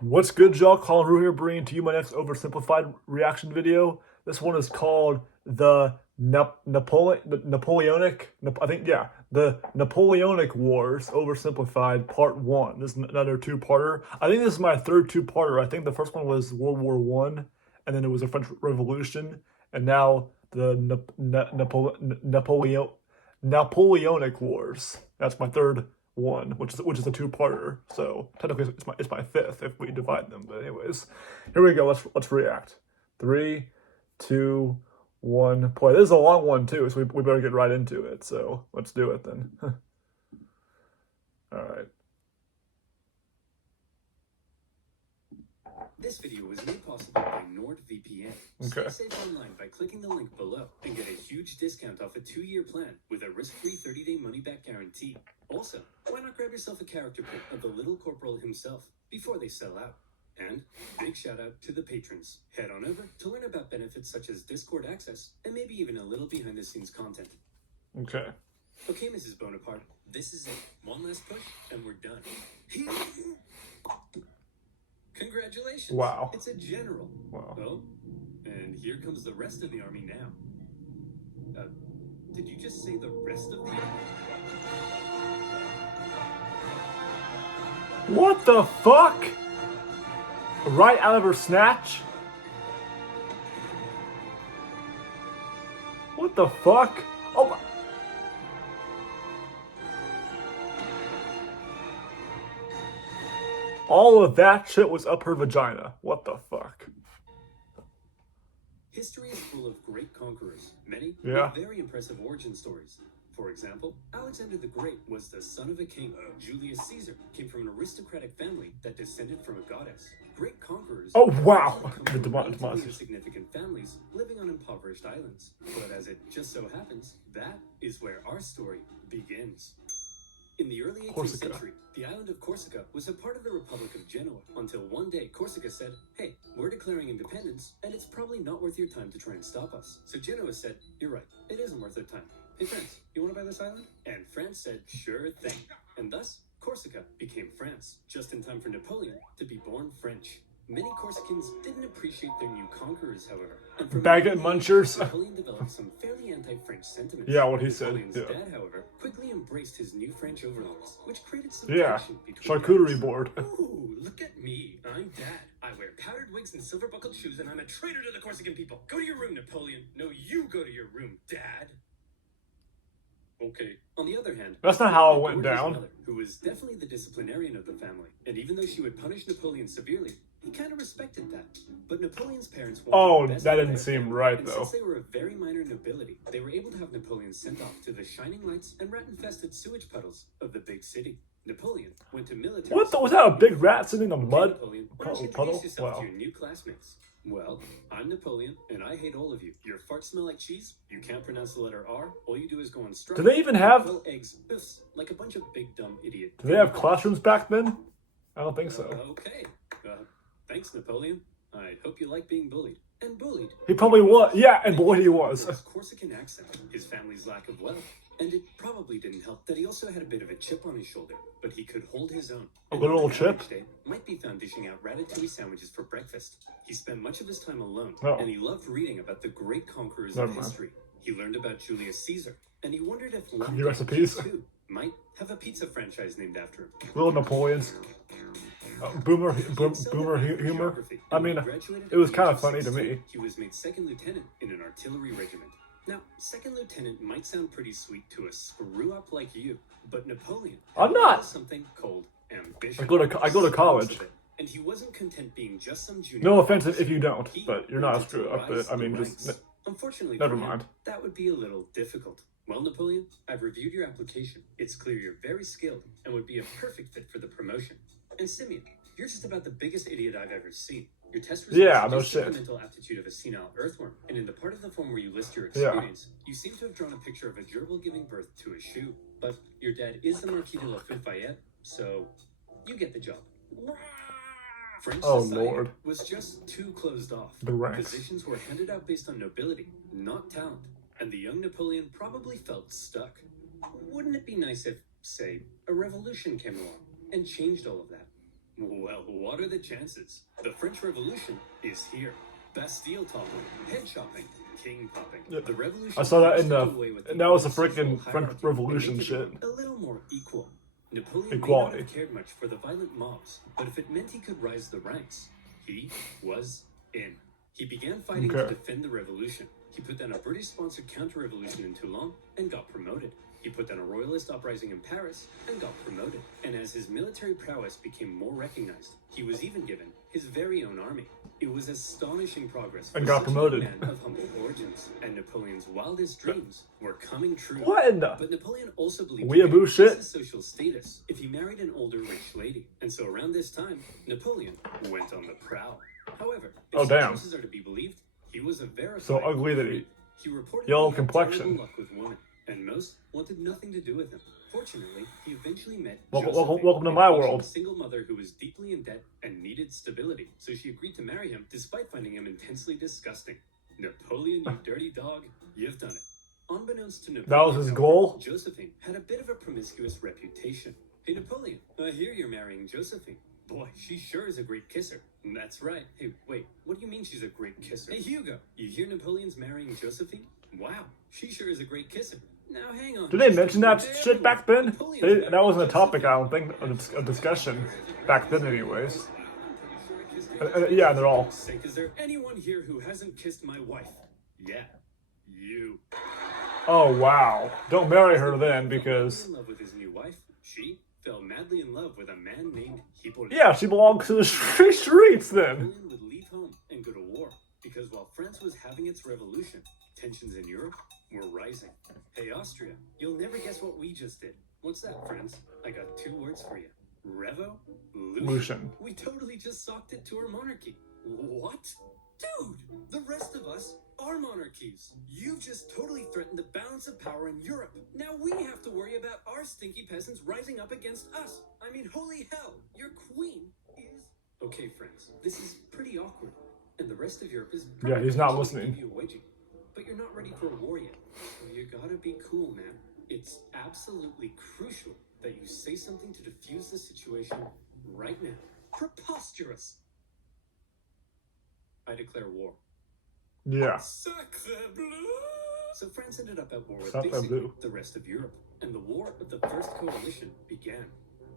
What's good, y'all? Colin Rue here, bringing to you my next oversimplified reaction video. This one is called the Napoleonic. I think, yeah, the Napoleonic Wars oversimplified part one. This is another two-parter. I think this is my third two-parter. I think the first one was World War One, and then it was the French Revolution, and now the Napoleonic Wars. That's my third one, which is a two-parter. So technically, it's my fifth if we divide them. But anyways, here we go. Let's react. 3, 2, 1. Play. This is a long one too, so we better get right into it. So let's do it then. All right. This video was made possible by NordVPN. Okay. Stay safe online by clicking the link below and get a huge discount off a 2-year plan with a risk-free 30-day money-back guarantee. Also, why not grab yourself a character pick of the little corporal himself before they sell out? And big shout out to the patrons. Head on over to learn about benefits such as Discord access and maybe even a little behind-the-scenes content. Okay. Okay, Mrs. Bonaparte, this is it. One last push and we're done. Congratulations. Wow. It's a general. Wow. Oh, and here comes the rest of the army now. Did you just say the rest of the army? What the fuck? Right out of her snatch? What the fuck? Oh my. All of that shit was up her vagina. What the fuck? History is full of great conquerors, many Yeah. with very impressive origin stories. For example, Alexander the Great was the son of a king. Julius Caesar came from an aristocratic family that descended from a goddess. Great conquerors. Oh wow. The The demise. significant families living on impoverished islands. But as it just so happens, that is where our story begins. In the early 18th Corsica. century, the island of Corsica was a part of the Republic of Genoa until one day Corsica said, "Hey, we're declaring independence, and it's probably not worth your time to try and stop us." So Genoa said, "You're right, it isn't worth their time. Hey France, you want to buy this island?" And France said, "Sure thing." And thus, Corsica became France, just in time for Napoleon to be born French. Many Corsicans didn't appreciate their new conquerors, however. And from Baguette munchers. Napoleon developed some fairly anti-French sentiments. Yeah, what he said. Napoleon's Yeah. dad, however, quickly embraced his new French overlords, which created some Yeah. tension between Charcuterie them. board. Ooh, look at me. I'm Dad. I wear powdered wigs and silver-buckled shoes, and I'm a traitor to the Corsican people. Go to your room, Napoleon. No, you go to your room, Dad. Okay. On the other hand, That's not how it went Napoleon's down. mother, who was definitely the disciplinarian of the family, and even though she would punish Napoleon severely, he kind of respected that. But Napoleon's parents wanted Oh, the best that for didn't their seem family, right, and though. since they were a very minor nobility, they were able to have Napoleon sent off to the shining lights and rat-infested sewage puddles of the big city. Napoleon went to military. What the, was that a big rat sitting in a Okay, mud Napoleon, why don't you puddle? introduce yourself Wow. to your new classmates? Well, I'm Napoleon, and I hate all of you. Your farts smell like cheese, you can't pronounce the letter R, all you do is go on strike. Do they even have? Well, eggs, oofs, like a bunch of big dumb idiot. Do they have classrooms back then? I don't think so. Okay. Thanks, Napoleon. I hope you like being bullied. And bullied. He probably was. Yeah, and boy, he was. His Corsican accent, his family's lack of wealth, and it probably didn't help that he also had a bit of a chip on his shoulder, but he could hold his own. A little And chip? each day might be found dishing out ratatouille sandwiches for breakfast. He spent much of his time alone, Oh. and he loved reading about the great conquerors Never of mind. history. He learned about Julius Caesar, and he wondered if one Cookie day recipes? he, too, might have a pizza franchise named after him. Little Napoleons. Boomer humor. I mean, it was kind of funny to me. He was made second lieutenant in an artillery regiment. Now, second lieutenant might sound pretty sweet to a screw-up like you, but Napoleon I'm not. has something called ambition. I go to college. And he wasn't content being just some junior. No offense if you don't, He but you're not a wanted to screw up. rise But I mean, the just ranks. Unfortunately, never for him, mind. that would be a little difficult. Well, Napoleon, I've reviewed your application. It's clear you're very skilled and would be a perfect fit for the promotion. And Simeon, you're just about the biggest idiot I've ever seen. Your test results Yeah, no suggest you have shit. the mental aptitude of a senile earthworm, and in the part of the form where you list your Yeah. experience, you seem to have drawn a picture of a gerbil giving birth to a shoe. But your dad is the Marquis de Lafayette, so you get the job. French Oh, society Lord. was just too closed off. The ranks. Positions were handed out based on nobility, not talent, and the young Napoleon probably felt stuck. Wouldn't it be nice if, say, a revolution came along and changed all of that? Well, what are the chances? The French Revolution is here. Bastille toppling, head chopping, king popping. Yeah. The revolution. I saw that in did the, away with and that was the social freaking French hierarchy Revolution and made shit. everyone a little more equal. Napoleon may not Equality. have cared much for the violent mobs, but if it meant he could rise the ranks, he was in. He began fighting to Okay. defend the revolution. He put down a British-sponsored counter-revolution in Toulon and got promoted. He put down a royalist uprising in Paris and got promoted. And as his military prowess became more recognized, he was even given his very own army. It was astonishing progress for And got such a promoted. man of humble origins, and Napoleon's wildest dreams were coming true. What in the? But Napoleon also believed Weeaboo he could increase shit? his social status if he married an older rich lady. And so around this time, Napoleon went on the prowl. However, if Oh, some damn. sources are to be believed, he was a verified So ugly that he- He reportedly yellow had complexion. terrible luck with women, and most wanted nothing to do with him. Fortunately, he eventually met Welcome Josephine, to an my Asian world. single mother who was deeply in debt and needed stability. So she agreed to marry him despite finding him intensely disgusting. Napoleon, you dirty dog, you've done it. Unbeknownst to Napoleon, That was his however, goal? Josephine had a bit of a promiscuous reputation. Hey Napoleon, I hear you're marrying Josephine. Boy, she sure is a great kisser. That's right. Hey, wait, what do you mean she's a great kisser? Hey Hugo, you hear Napoleon's marrying Josephine? Wow, she sure is a great kisser. Now hang on. Did they mention that Hey, shit back then? Napoleon's They, that marrying wasn't a topic, I Josephine. don't think, of discussion back then, anyways. I'm pretty sure I kissed her. Yeah, they're all. Sake, is there anyone here who hasn't kissed my wife? Yeah, you. Oh wow! Don't marry her then, He because fell madly in love with his new wife. She fell madly in love with a man named Napoleon. yeah, she belongs to the streets then. Napoleon would leave home and go to war because while France was having its revolution, tensions in Europe were rising. Hey Austria, you'll never guess what we just did. What's that, friends? I got 2 words for you. Revolution. We totally just socked it to our monarchy. What? Dude, the rest of us are monarchies. You've just totally threatened the balance of power in Europe. Now we have to worry about our stinky peasants rising up against us. I mean, holy hell, your queen is... Okay, friends, this is pretty awkward. And the rest of Europe is... Yeah, he's not probably listening. give you a wedgie. But you're not ready for a war yet. You gotta be cool, man. It's absolutely crucial that you say something to defuse the situation right now. Preposterous. I declare war. Yeah. Sacre bleu! So France ended up at war with Sacre basically bleu. the rest of Europe, and the War of the First Coalition began.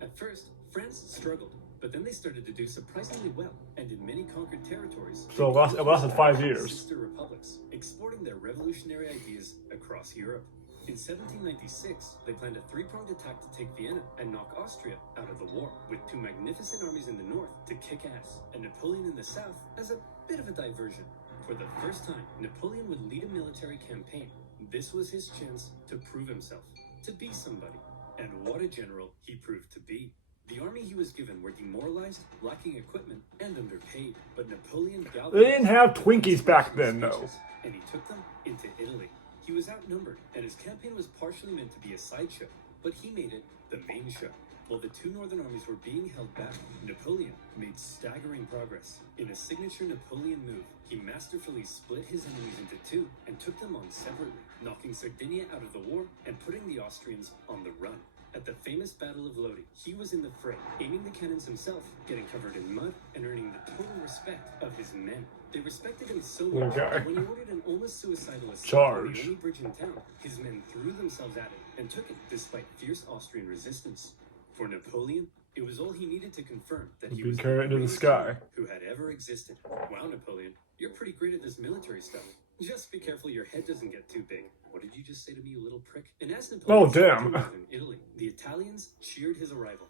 At first, France struggled, but then they started to do surprisingly well, and in many conquered territories, So it lasted 5 years. sister republics, exporting their revolutionary ideas across Europe. In 1796, they planned a 3-pronged attack to take Vienna and knock Austria out of the war, with 2 magnificent armies in the north to kick ass, and Napoleon in the south as a bit of a diversion. For the first time, Napoleon would lead a military campaign. This was his chance to prove himself, to be somebody. And what a general he proved to be. The army he was given were demoralized, lacking equipment, and underpaid. But Napoleon galvanized... They didn't have Twinkies back then, though. And he took them into Italy. He was outnumbered, and his campaign was partially meant to be a sideshow, but he made it the main show. While the 2 northern armies were being held back, Napoleon made staggering progress. In a signature Napoleon move, he masterfully split his enemies into 2 and took them on separately, knocking Sardinia out of the war and putting the Austrians on the run. At the famous Battle of Lodi, he was in the fray, aiming the cannons himself, getting covered in mud, and earning the total respect of his men. They respected him so much Okay. that when he ordered an almost suicidal assault on Charge. the only bridge in town, his men threw themselves at it and took it despite fierce Austrian resistance. For Napoleon, it was all he needed to confirm that he Be was carried into the greatest sky. man who had ever existed. Wow, Napoleon, you're pretty great at this military stuff. Just be careful your head doesn't get too big. What did you just say to me, you little prick? And as Napoleon Oh, damn. arrived in Italy, the Italians cheered his arrival.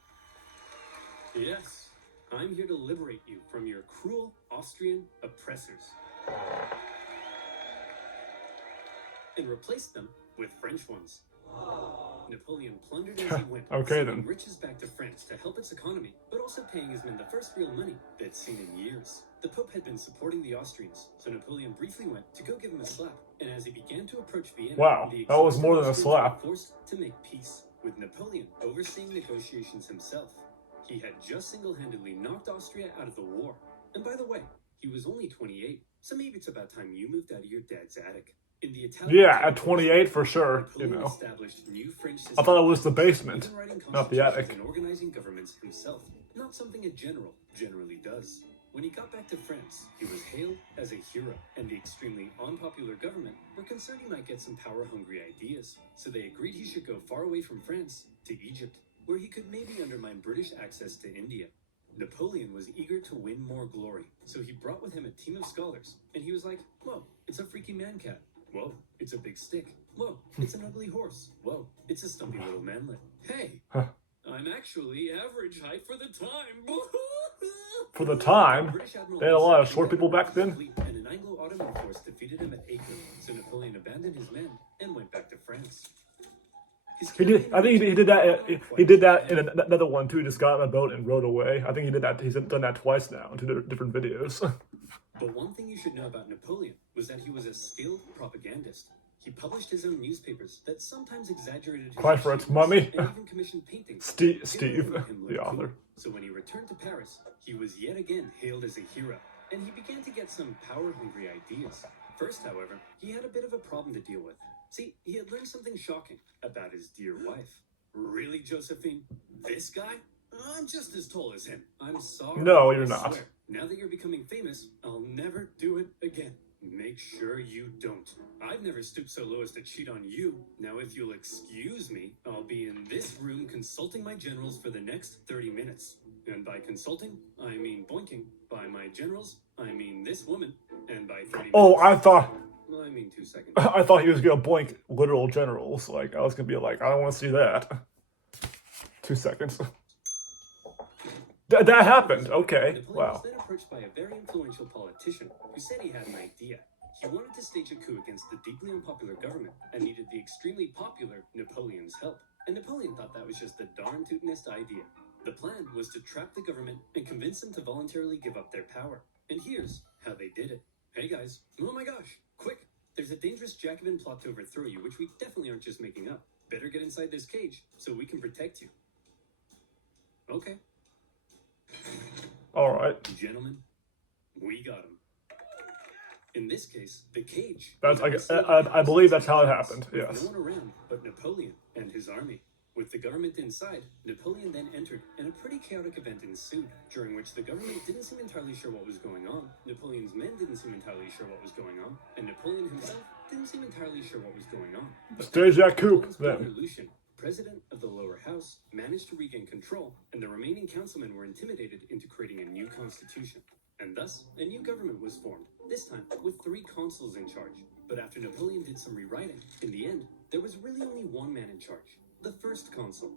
Yes, I'm here to liberate you from your cruel Austrian oppressors. And replace them with French ones. Napoleon plundered as he went, Okay, sending then. riches back to France to help its economy, but also paying his men the first real money they'd seen in years. The Pope had been supporting the Austrians, so Napoleon briefly went to go give him a slap. And as he began to approach Vienna, Wow, the that was exhausted more than a Austrians slap. were forced to make peace, with Napoleon overseeing negotiations himself. He had just single-handedly knocked Austria out of the war. And by the way, he was only 28, so maybe it's about time you moved out of your dad's attic. In the Italian Yeah, at 28 for sure, you Napoleon know. established new French I thought it was the basement, even writing not the constitutions attic. and organizing governments himself, not something a general generally does. When he got back to France, he was hailed as a hero, and the extremely unpopular government were concerned he might get some power-hungry ideas. So they agreed he should go far away from France to Egypt, where he could maybe undermine British access to India. Napoleon was eager to win more glory, so he brought with him a team of scholars, and he was like, whoa, it's a freaky man-cat. Whoa, it's a big stick. Whoa, it's an ugly horse. Whoa, it's a stumpy little manlet. Hey, I'm actually average height for the time. For the time, they had a lot of short people back then. And an Anglo-Ottoman force defeated him at Acre, so Napoleon abandoned his men and went back to France. He did. I think he did that. He did that in another one too. He just got on a boat and rode away. I think he did that. He's done that twice now in two different videos. But one thing you should know about Napoleon was that he was a skilled propagandist. He published his own newspapers that sometimes exaggerated his Cry for its mummy. and even commissioned paintings. Steve, giving him the look author. cool. So when he returned to Paris, he was yet again hailed as a hero, and he began to get some power-hungry ideas. First, however, he had a bit of a problem to deal with. See, he had learned something shocking about his dear wife. Really, Josephine? This guy? I'm just as tall as him. I'm sorry. No, you're I not. swear. Now that you're becoming famous, I'll never do it again. Make sure you don't. I've never stooped so low as to cheat on you. Now, if you'll excuse me, I'll be in this room consulting my generals for the next 30 minutes. And by consulting, I mean boinking. By my generals, I mean this woman. And by 30 minutes... Oh, I thought 2 seconds. I thought he was gonna boink literal generals. Like I was gonna be like, I don't want to see that. 2 seconds. That happened. Okay. Napoleon Wow. was then approached by a very influential politician who said he had an idea. He wanted to stage a coup against the deeply unpopular government and needed the extremely popular Napoleon's help. And Napoleon thought that was just the darn tootinest idea. The plan was to trap the government and convince them to voluntarily give up their power. And here's how they did it. Hey guys, oh my gosh, quick! There's a dangerous Jacobin plot to overthrow you, which we definitely aren't just making up. Better get inside this cage so we can protect you. Okay. All right. Gentlemen, we got him. In this case, the cage. That's I believe that's how it happened. With Yes. no one around but Napoleon and his army. With the government inside, Napoleon then entered, and a pretty chaotic event ensued, during which the government didn't seem entirely sure what was going on, Napoleon's men didn't seem entirely sure what was going on, and Napoleon himself didn't seem entirely sure what was going on. Stage that coup Napoleon's brother then. Lucien, president of the lower house, managed to regain control, and the remaining councilmen were intimidated into creating a new constitution. And thus, a new government was formed, this time with 3 consuls in charge. But after Napoleon did some rewriting, in the end, there was really only one man in charge. The first consul,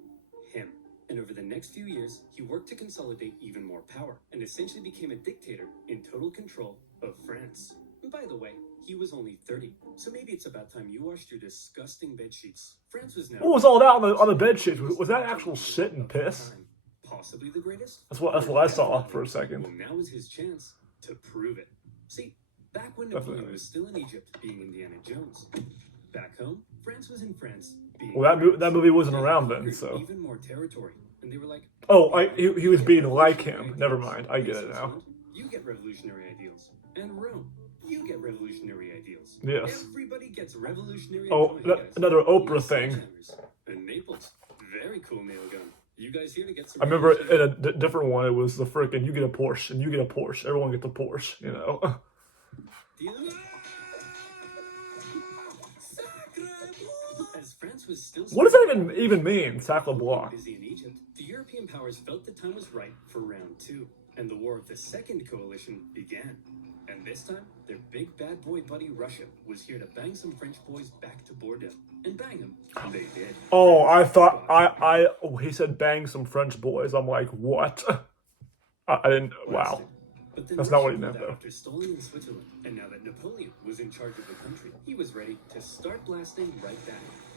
him. And over the next few years, he worked to consolidate even more power, and essentially became a dictator in total control of France. And by the way, he was only 30, so maybe it's about time you washed your disgusting bedsheets. France was now... What was all that on the bed sheets? Was that actual shit and piss? Possibly the greatest? That's what I saw for a second. Well, now is his chance to prove it. See, back when Napoleon Definitely. was still in Egypt, being Indiana Jones. Back home, France was in France, being Well, that movie wasn't around then, conquered so. even more territory, and they were like, Oh, he was being like him. Never mind. I get it now. Switzerland, you get revolutionary ideals, and Rome, you get revolutionary ideals. Yes. Everybody gets revolutionary. Oh, hey, guys, another Oprah you thing. sledgehammers. And Naples, very cool nail gun. You guys here to get some? I remember in a different one, it was the frickin' you get a Porsche and you get a Porsche. Everyone gets a Porsche, you know. As France was still What does that even mean, Sacre Blanc? busy in Egypt, the European powers felt the time was right for round 2, and the war of the Second Coalition began. And this time, their big bad boy buddy Russia was here to bang some French boys back to Bordeaux. And bang them, they did. Oh, I thought he said bang some French boys. I'm like, what? I didn't. Wow. But then That's not what Russia he meant, pulled out though. After stalling in Switzerland, and now that Napoleon was in charge of the country, he was ready to start blasting right back.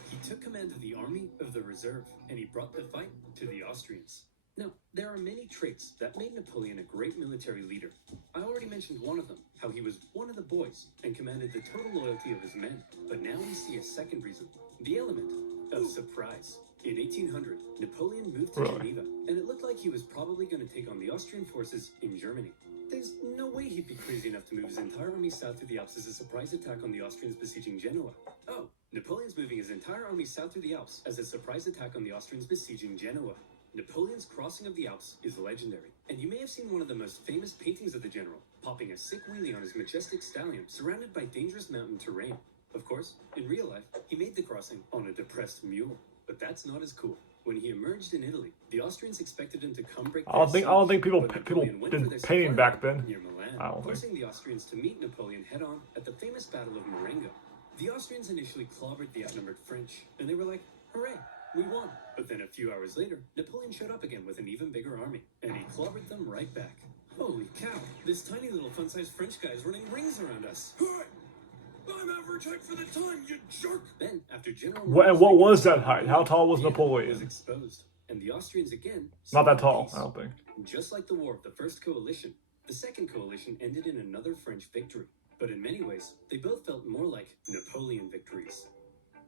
He took command of the army of the reserve, and he brought the fight to the Austrians. Now, there are many traits that made Napoleon a great military leader. I already mentioned one of them, how he was one of the boys and commanded the total loyalty of his men. But now we see a second reason, the element of surprise. In 1800, Napoleon moved to Really? Geneva, and it looked like he was probably going to take on the Austrian forces in Germany. There's no way he he'd be crazy enough to move his entire army south through the Alps as a surprise attack on the Austrians besieging Genoa. Oh, Napoleon's moving his entire army south through the Alps as a surprise attack on the Austrians besieging Genoa. Napoleon's crossing of the Alps is legendary, and you may have seen one of the most famous paintings of the general, popping a sick wheelie on his majestic stallion, surrounded by dangerous mountain terrain. Of course, in real life, he made the crossing on a depressed mule, but that's not as cool. When he emerged in Italy, the Austrians expected him to come break I don't think people went for did their painting supply back then. near Milan, I don't think. forcing the Austrians to meet Napoleon head-on at the famous Battle of Marengo. The Austrians initially clobbered the outnumbered French, and they were like, hooray, we won. But then a few hours later, Napoleon showed up again with an even bigger army, and he clobbered them right back. Holy cow, this tiny little fun-sized French guy is running rings around us. I'm average height for the time, you jerk! Then, after General... And what was that height? How tall was was Napoleon? exposed, and the Austrians again... Not that sought tall, peace. I don't think. Just like the War of the First Coalition, the Second Coalition ended in another French victory. But in many ways, they both felt more like Napoleon victories.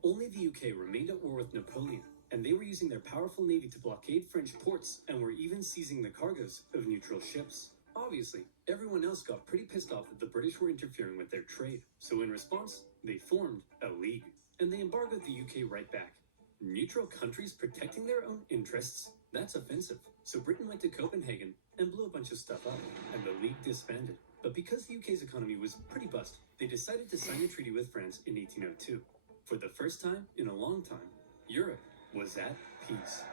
Only the UK remained at war with Napoleon, and they were using their powerful navy to blockade French ports and were even seizing the cargoes of neutral ships. Obviously, everyone else got pretty pissed off that the British were interfering with their trade, so in response, they formed a league, and they embargoed the UK right back. Neutral countries protecting their own interests? That's offensive. So Britain went to Copenhagen and blew a bunch of stuff up, and the league disbanded. But because the UK's economy was pretty bust, they decided to sign a treaty with France in 1802. For the first time in a long time, Europe was at peace.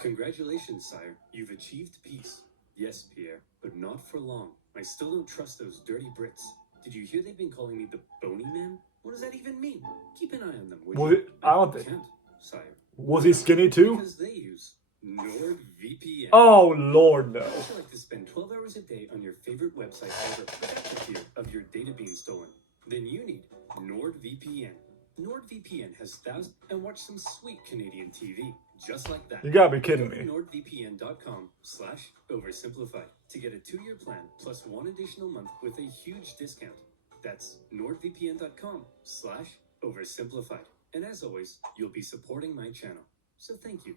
Congratulations, sire. You've achieved peace. Yes, Pierre, but not for long. I still don't trust those dirty Brits. Did you hear they've been calling me the Bony Man? What does that even mean? Keep an eye on them, would Was you? it- I don't think- Can't, sire. Was he skinny too? Because they use NordVPN. Oh Lord, no. Would you like to spend 12 hours a day on your favorite website ever without the fear of your data being stolen? Then you need NordVPN. NordVPN has thousands and watch some sweet Canadian TV. Just like that. You gotta be kidding Go to me. NordVPN.com/OverSimplified to get a 2-year plan plus 1 additional month with a huge discount. That's NordVPN.com/OverSimplified. And as always, you'll be supporting my channel. So thank you.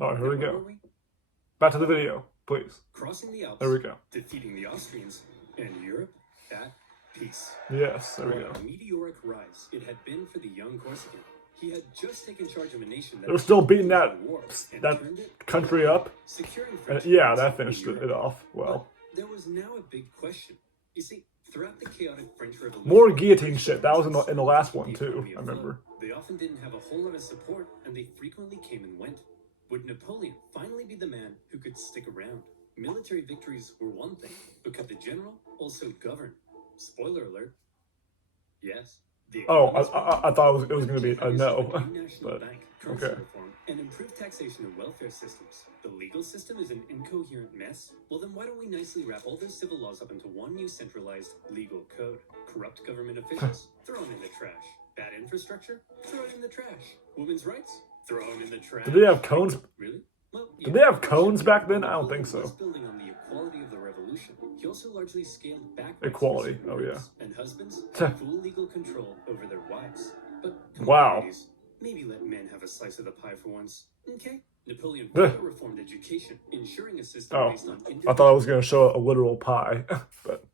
Alright, here we Where go. were we? Back to the video, please. Crossing the Alps, There we go. defeating the Austrians, and Europe at peace. Yes, there we What go. a meteoric rise it had been for the young Corsican. He had just taken charge of a nation that They were still beating was that in war and that turned it country up. securing And French yeah, lands that in finished Europe. it off well. But there was now a big question. You see, throughout the chaotic French Revolution, More guillotine shit. That was in British the last keep one the too, economy I afloat. remember. They often didn't have a whole lot of support, and they frequently came and went. Would Napoleon finally be the man who could stick around? Military victories were one thing, but could the general also govern? Spoiler alert. Yes. The Oh, economy's I thought it was gonna be a introduced no, new national but bank, currency okay. reform, and improved taxation and welfare systems. The legal system is an incoherent mess. Well, then why don't we nicely wrap all those civil laws up into one new centralized legal code? Corrupt government officials? Throw them in the trash. Bad infrastructure? Throw it in the trash. Women's rights? Throw them in the trash. Did they have cones? Really? Well, Did they have cones back then? I don't think Napoleon was so. building on the equality of the revolution. He also largely scaled back Equality, oh, yeah. and husbands had full legal control over their wives. But come on, Wow. ladies, maybe let men have a slice of the pie for once. Okay? Napoleon further reformed education, ensuring a system Oh, based on I thought I was gonna show a literal pie, but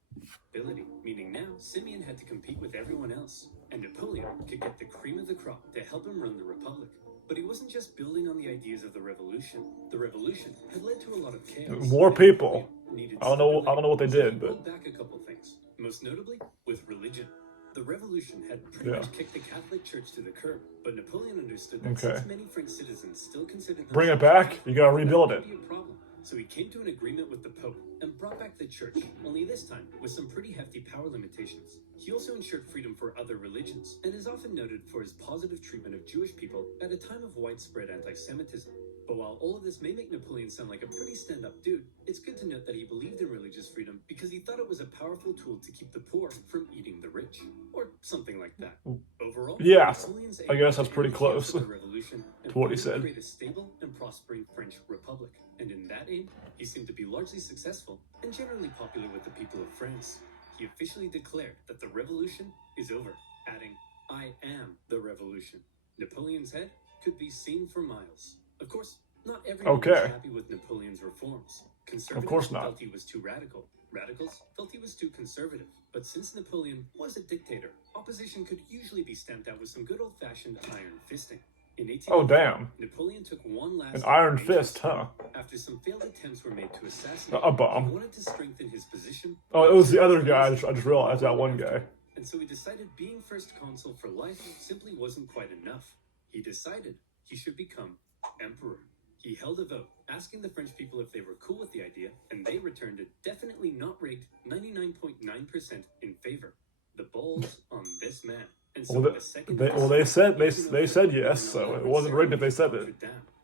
ability, meaning now Simeon had to compete with everyone else, and Napoleon could get the cream of the crop to help him run the republic. But he wasn't just building on the ideas of the revolution. The revolution had led to a lot of chaos. More and people. Napoleon needed I don't know stability. what they So did, he but pulled back a couple things, most notably with religion. The revolution had pretty Yeah. much kicked the Catholic Church to the curb, but Napoleon understood that Okay. since many French citizens still considered bring it themselves back. You gotta rebuild that it. would be a problem. So he came to an agreement with the Pope and brought back the church, only this time with some pretty hefty power limitations. He also ensured freedom for other religions, and is often noted for his positive treatment of Jewish people at a time of widespread anti-Semitism. But while all of this may make Napoleon sound like a pretty stand-up dude, it's good to note that he believed in religious freedom because he thought it was a powerful tool to keep the poor from eating the rich, or something like that. Overall, Yeah, Napoleon's I aim guess was that's to pretty end the chaos close of the revolution and to what he finally said. create a stable and prospering French republic. And in that aim, he seemed to be largely successful and generally popular with the people of France. He officially declared that the revolution is over, adding, "I am the revolution." Napoleon's head could be seen for miles. Of course, not everyone was Okay. happy with Napoleon's reforms. Conservatives course not. felt he was too radical, Radicals felt he was too conservative, but since Napoleon was a dictator, opposition could usually be stamped out with some good old-fashioned iron fisting. In 1804, Oh, damn. Napoleon took one last An iron major fist, step. huh? After some failed attempts were made to assassinate A him, bomb. he wanted to strengthen his position. Oh, it was the other guy. I just realized that one guy. And so he decided being first consul for life simply wasn't quite enough. He decided he should become emperor. He held a vote, asking the French people if they were cool with the idea, and they returned a definitely not rigged 99.9% in favor. The balls on this man. And so Well, the second they said yes, so it wasn't rigged if they said it.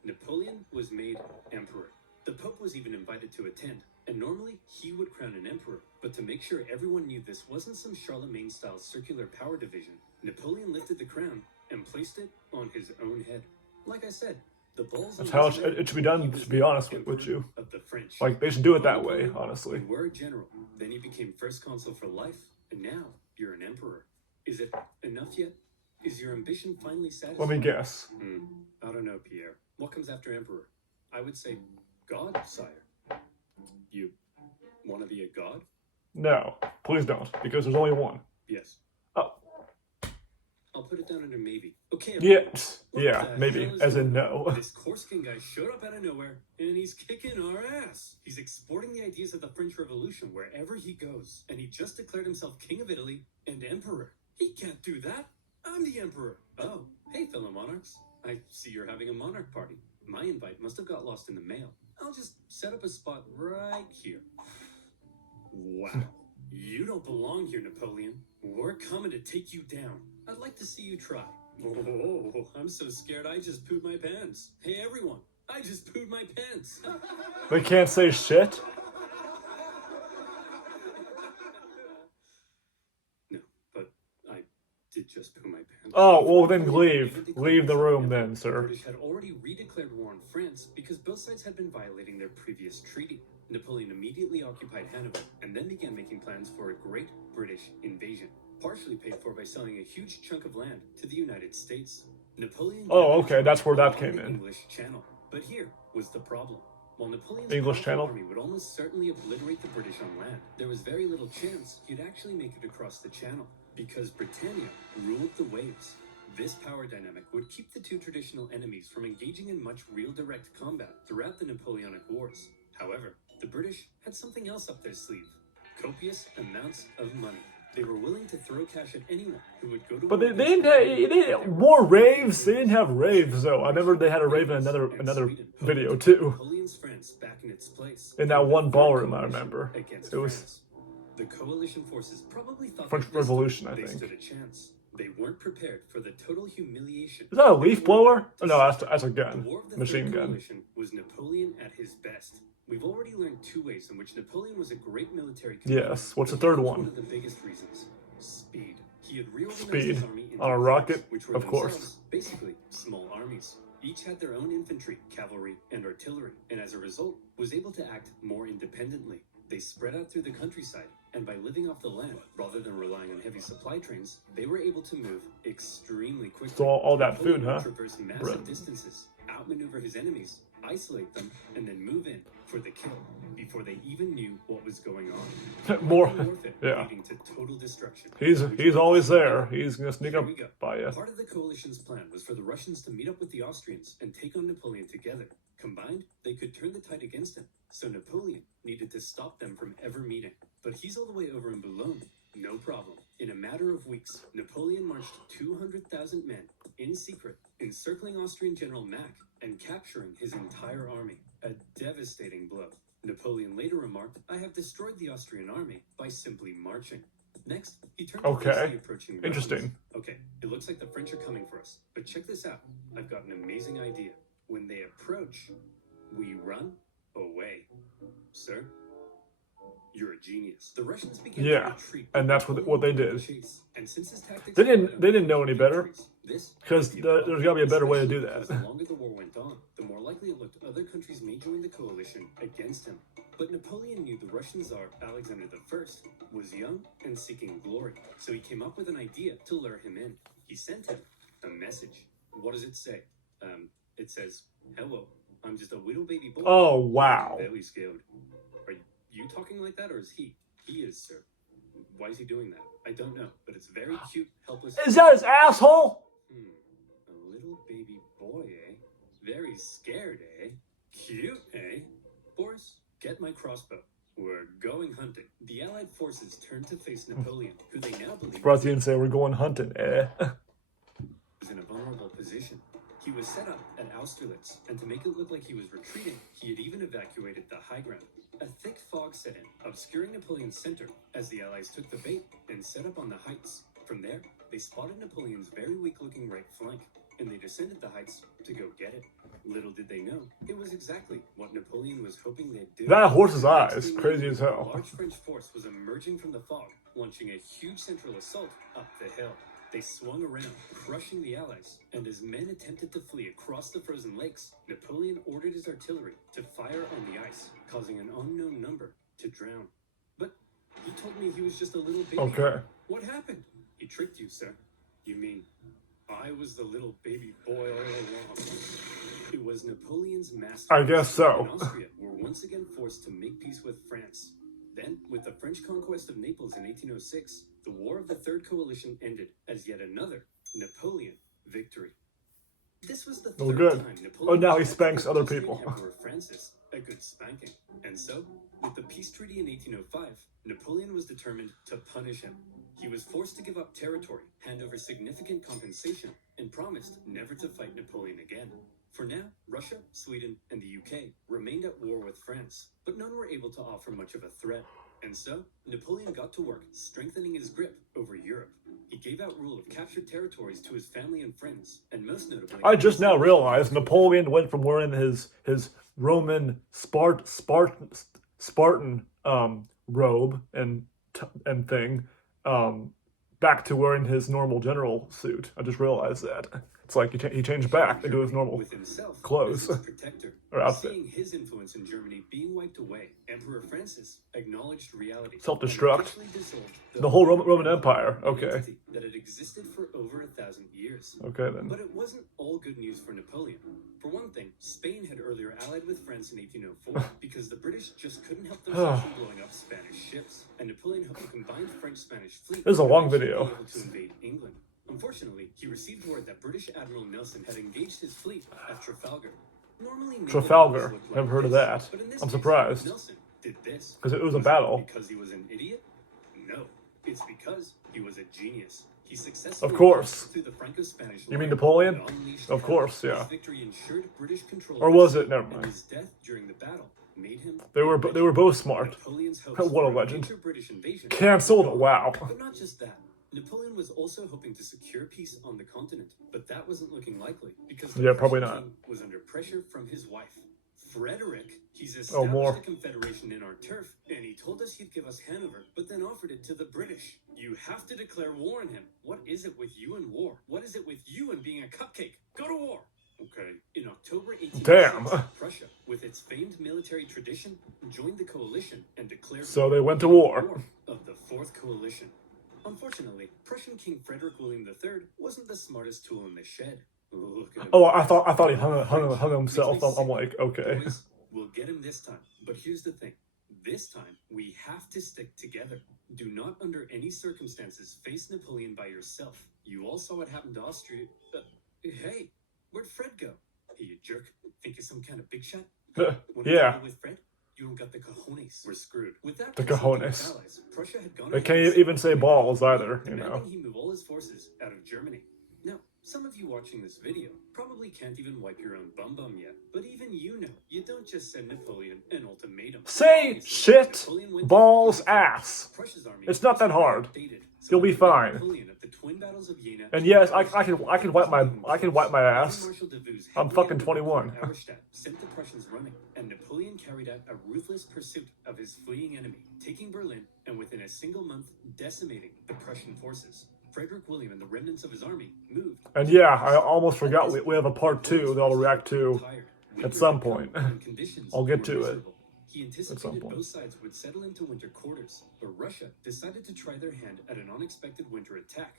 Napoleon was made emperor. The Pope was even invited to attend, and normally he would crown an emperor. But to make sure everyone knew this wasn't some Charlemagne-style circular power division, Napoleon lifted the crown and placed it on his own head. Like I said, the balls. That's how it should be done, to be honest with you. Of the French. Like, they should do it that way, honestly. You were a general, then you became first consul for life, and now you're an emperor. Is it enough yet? Is your ambition finally satisfied? Let me guess. I don't know, Pierre. What comes after emperor? I would say God, sire. You want to be a god? No, please don't, because there's only one. Yes. Oh. I'll put it down under maybe. Okay. Yeah, maybe, as in no. This Corsican guy showed up out of nowhere, and he's kicking our ass. He's exporting the ideas of the French Revolution wherever he goes, and he just declared himself king of Italy and emperor. He can't do that. I'm the emperor. Oh, hey, fellow monarchs. I see you're having a monarch party. My invite must have got lost in the mail. I'll just set up a spot right here. Wow. You don't belong here, Napoleon. We're coming to take you down. I'd like to see you try. Oh, I'm so scared I just pooed my pants. Hey, everyone, I just pooed my pants. They can't say shit? No, but I did just poo my pants. Oh, well then leave. Leave the room then, The sir. British had already redeclared war on France because both sides had been violating their previous treaty. Napoleon immediately occupied Hanover and then began making plans for a great British invasion, partially paid for by selling a huge chunk of land to the United States. Napoleon. Oh, okay, that's where that came the in. English Channel. But here was the problem. While Napoleon's English powerful Channel? army would almost certainly obliterate the British on land, there was very little chance he'd actually make it across the Channel, because Britannia ruled the waves. This power dynamic would keep the two traditional enemies from engaging in much real direct combat throughout the Napoleonic Wars. However, the British had something else up their sleeve: copious amounts of money. They were willing to throw cash at anyone who would go to But war they against didn't have more raves. They didn't have raves though. I remember they had a rave in another video too. Napoleon's France back in its place. In that one ballroom, I remember. Against It was France. The coalition forces probably thought French that this Revolution, time I they think. stood a chance. They weren't prepared for the total humiliation. Is that a leaf blower? Oh, no, that's a The gun. War of the Machine Third gun. Coalition was Napoleon at his best. We've already learned two ways in which Napoleon was a great military commander. Yes. What's the but third here's one? One of the biggest reasons: speed. He had reorganized Speed. his army into On a rocket? units, which were Of course. themselves basically small armies. Each had their own infantry, cavalry, and artillery, and as a result, was able to act more independently. They spread out through the countryside, and by living off the land rather than relying on heavy supply trains, they were able to move extremely quickly. So all that Napoleon food, would huh? traverse massive Bread. distances, outmaneuver his enemies, isolate them, and then move in for the kill before they even knew what was going on. More, North it, yeah. leading to total destruction. He's always there. He's gonna sneak Here up we go. by you. Part of the coalition's plan was for the Russians to meet up with the Austrians and take on Napoleon together. Combined, they could turn the tide against him. So Napoleon needed to stop them from ever meeting. But he's all the way over in Boulogne. No problem. In a matter of weeks, Napoleon marched 200,000 men in secret, encircling Austrian General Mack and capturing his entire army. A devastating blow. Napoleon later remarked, "I have destroyed the Austrian army by simply marching." Next, he turned to face Okay. the approaching Russians. Interesting. Okay, it looks like the French are coming for us. But check this out. I've got an amazing idea. When they approach, we run away. Sir, you're a genius. The Russians began Yeah, to retreat. and that's what they did. Chase. And since his tactics They didn't know any better, this because there's got to be a better way to do because that. The longer the war went on, the more likely it looked other countries may join the coalition against him. But Napoleon knew the Russian Tsar Alexander I was young and seeking glory, so he came up with an idea to lure him in. He sent him a message. What does it say? It says, "Hello, I'm just a little baby boy." Oh wow. Very scared. Are you talking like that, or is he? He is, sir. Why is he doing that? I don't know, but it's very cute, helpless. Is that his asshole? A little baby boy, eh? Very scared, eh? Cute, eh? Boris, get my crossbow. We're going hunting. The Allied forces turned to face Napoleon, who they now believe Brought you and say we're going hunting, eh? was in a vulnerable position. He was set up at Austerlitz, and to make it look like he was retreating, he had even evacuated the high ground. A thick fog set in, obscuring Napoleon's center, as the Allies took the bait and set up on the heights. From there, they spotted Napoleon's very weak-looking right flank, and they descended the heights to go get it. Little did they know, it was exactly what Napoleon was hoping they'd do. That horse's eyes, crazy as hell. A large French force was emerging from the fog, launching a huge central assault up the hill. They swung around, crushing the Allies, and as men attempted to flee across the frozen lakes, Napoleon ordered his artillery to fire on the ice, causing an unknown number to drown. But he told me he was just a little baby. Okay. What happened? He tricked you, sir. You mean I was the little baby boy all along? It was Napoleon's master. I guess so. And Austria were once again forced to make peace with France. Then, with the French conquest of Naples in 1806, the War of the Third Coalition ended as yet another Napoleon victory. This was the third good. time Napoleon Oh, now he had spanks given other Austrian people. Emperor Francis a good spanking. And so, with the peace treaty in 1805, Napoleon was determined to punish him. He was forced to give up territory, hand over significant compensation, and promised never to fight Napoleon again. For now, Russia, Sweden, and the UK remained at war with France, but none were able to offer much of a threat. And so, Napoleon got to work strengthening his grip over Europe. He gave out rule of captured territories to his family and friends, and most notably... I just now realized Napoleon went from wearing his Roman Spartan robe and thing back to wearing his normal general suit. I just realized that. It's like he changed back into his normal with himself clothes as his protector. or outfit. Seeing his influence in Germany being wiped away, Emperor Francis acknowledged reality. Self-destruct. and officially dissolved The whole Roman Empire. Okay. entity that had existed for over 1,000 years. Okay then. But it wasn't all good news for Napoleon. For one thing, Spain had earlier allied with France in 1804 because the British just couldn't help themselves from blowing up Spanish ships, and Napoleon hoped a combined French-Spanish fleet This is a long would eventually video. be able to invade England. Unfortunately, he received word that British Admiral Nelson had engaged his fleet at Trafalgar. Normally, naval Trafalgar. battles look like Never heard of this, that. but in this I'm case, surprised. Nelson did this. 'Cause it was a it battle. Because he was an idiot? No, it's because he was a genius. He successfully Of course. through the Franco-Spanish You mean line Napoleon? and unleashed Of hell. course, yeah. His victory ensured British control Or of was the it? Never sea, mind. and his death during the battle made him They were both smart. Napoleon's hopes What a for legend. future British invasion. Cancelled? Wow. But not just that. Napoleon was also hoping to secure peace on the continent, but that wasn't looking likely because the Yeah, probably Prussian not. king was under pressure from his wife. Frederick, he's established more. a confederation in our turf, and he told us he'd give us Hanover, but then offered it to the British. You have to declare war on him. What is it with you and war? What is it with you and being a cupcake? Go to war! Okay. In October 1806, Damn. Prussia, with its famed military tradition, joined the coalition and declared So they went to war. of the Fourth Coalition. Unfortunately, Prussian King Frederick William III wasn't the smartest tool in the shed. Look at him. Oh, I thought he hung himself. I'm like, okay. Boys, we'll get him this time. But here's the thing. This time, we have to stick together. Do not under any circumstances face Napoleon by yourself. You all saw what happened to Austria. Hey, where'd Fred go? Hey, you jerk. Think you're some kind of big shot? When we Yeah. deal with Fred, you don't got the cojones. We're screwed. With that The consulting cojones. with allies, Prussia had gone They ahead can't and even sent say balls either, you demanding know. he move all his forces out of Germany. Now, some of you watching this video probably can't even wipe your own bum yet, but even you know you don't just send Napoleon an ultimatum. Say shit, Napoleon went to balls, Prussia. ass. Prussia's army It's not that was hard. outdated, so You'll be they put fine. Napoleon at the twin battles of Jena And yes, I can wipe my Air ass. Marshal Davout's I'm heavily fucking outnumbered 21. Auerstadt sent the Prussians running, and Napoleon carried out a ruthless pursuit of his fleeing enemy, taking Berlin and within a single month decimating the Prussian forces. Frederick William and the remnants of his army moved. And yeah, I almost forgot we have a part 2 that I'll react to at some point. I'll get to it He at some anticipated point. both sides would settle into winter quarters, but Russia decided to try their hand at an unexpected winter attack.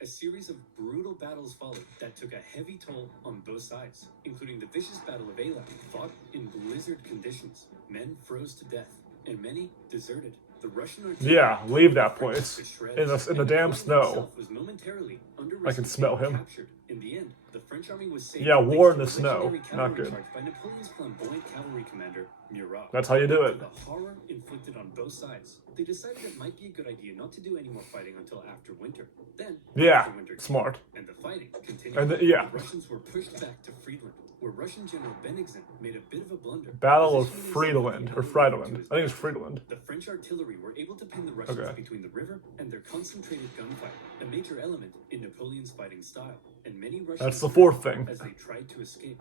A series of brutal battles followed that took a heavy toll on both sides, including the vicious Battle of Eylau, fought in blizzard conditions. Men froze to death, and many deserted. The Russian Yeah, leave that place. to shreds, In the and damn Napoleon snow. himself was momentarily under I risk can of smell being him. captured. In the end, the French army was saved Yeah, thanks war in to the a snow. legendary Not cavalry good. charge by Napoleon's flamboyant cavalry commander, Murat. That's how you do it. After the horror inflicted on both sides, they decided it might be a good idea not to do any more fighting until after winter. Then, Yeah, after winter came, smart. and the fighting continued. And yeah. The Russians were pushed back to Friedland, where Russian General Bennigsen made a bit of a blunder. Battle of positioning himself Friedland, at or the Friedland. elbow to his I think it's back. Friedland. The French artillery were able to pin the Russians Okay. between the river and their concentrated gunfight, a major element in Napoleon's fighting style, and many Russians That's the fourth thing. as they tried to escape.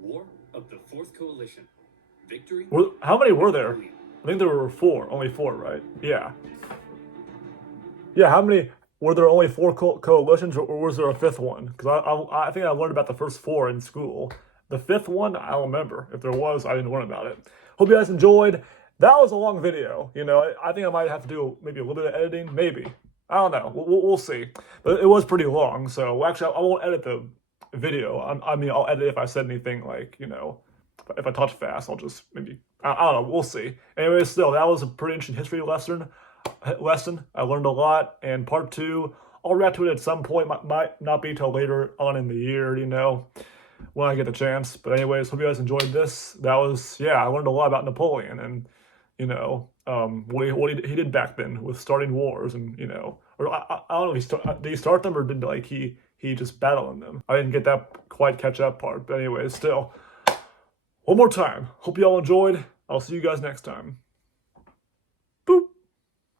War of the Fourth Coalition. Victory. How many were there? Napoleon. I think there were four. Only four, right? Yeah. Yeah, how many? Were there only four coalitions, or was there a fifth one? Because I think I learned about the first four in school. The fifth one, I don't remember. If there was, I didn't learn about it. Hope you guys enjoyed. That was a long video. You know, I think I might have to do maybe a little bit of editing. Maybe. I don't know. We'll see. But it was pretty long. So actually, I won't edit the video. I mean, I'll edit if I said anything like, you know, if I talk fast, I'll just maybe, I don't know. We'll see. Anyway, still, that was a pretty interesting history lesson. I learned a lot. And part 2, I'll react to it at some point. Might not be till later on in the year, you know, when I get the chance. But anyways, hope you guys enjoyed this. That was, yeah, I learned a lot about Napoleon and, you know, what he did back then with starting wars, and, you know, or I don't know if did he start them, or did like he just battle in them? I didn't get that quite catch up part. But anyways, still, one more time. Hope you all enjoyed. I'll see you guys next time.